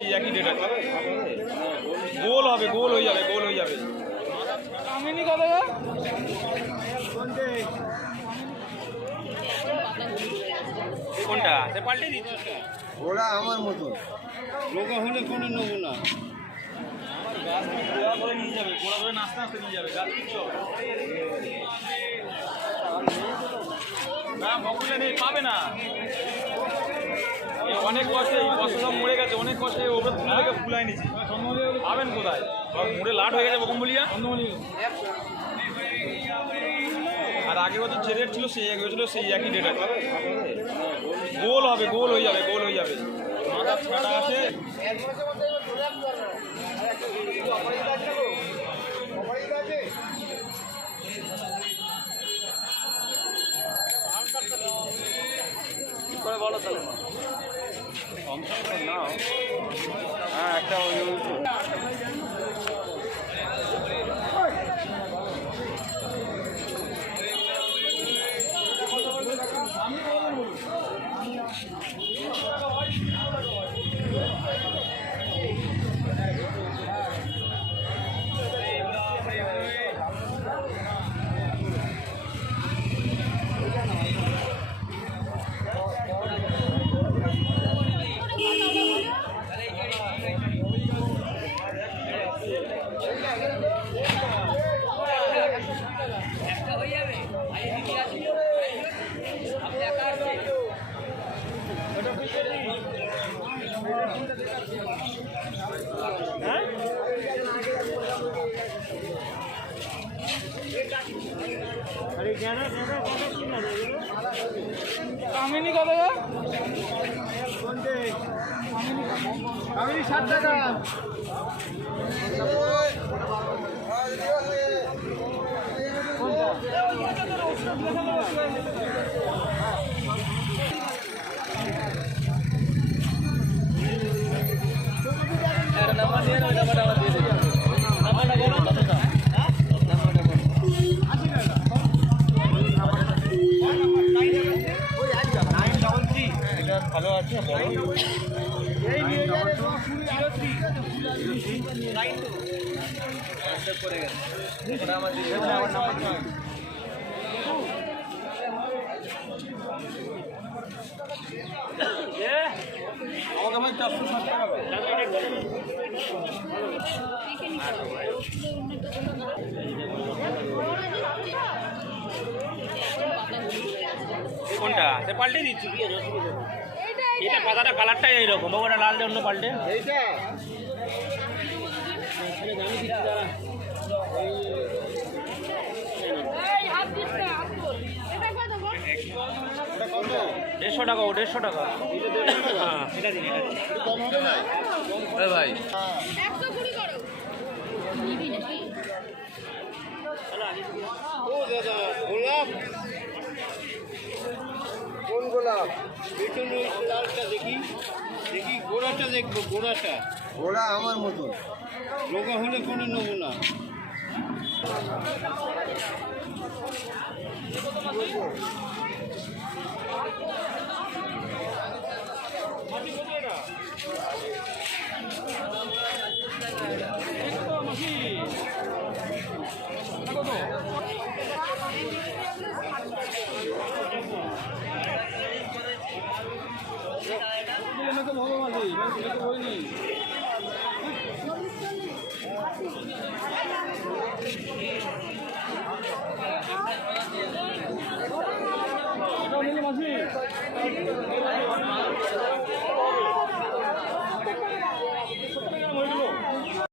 একই ডেট আছে, গোল হবে, গোল হয়ে যাবে, গোল হয়ে যাবে। কোনটা সে পাল্টে দিচ্ছে, ওরা আমার মতন রোগা হলে কোনো নেবো না। গাছ নিয়ে যাবে, গোড়া ধরে নাচতে নাচতে নিয়ে যাবে, গাছ কিচ্ছু হবে না, বকুলে নেই, পাবে না। অনেক কষ্টে বছর সব মরে গেছে, অনেক কষ্টে ওপরে তুলে থেকে ফুলাই নিছি, পাবেন কোথায়? মুড়ে লাট হয়ে গেছে বকুম বলিয়া। আর আগের বছর যে রেট ছিল সেই এক হয়েছিল, সেই একই ডেট আছে, গোল হবে, গোল হয়ে যাবে, গোল হয়ে যাবে। মাথা ছাটা আছে, বলো তাহলে না। হ্যাঁ একটা কামিনী কত? কামিনী 60 টাকা। ভালো আছে, আমাকে ভাই 460 টাকা। কোনটা সে পাল্টে দিচ্ছি, এটা পাতাটা কালারটাই এইরকম, ওটা লাল অন্য পাল্টে এইটা দেড়শো টাকা, ও 150 টাকা। হ্যাঁ এটা দিন, এটা কম হবে না ভাই। ও দাদা গোলাপ, কোন গোলাপ? পেছনে ওই লালটা দেখি, দেখি গোড়াটা দেখবো, গোড়াটা। ওরা আমার মতন রোগা হলে কোনো নেবো না। মাঝি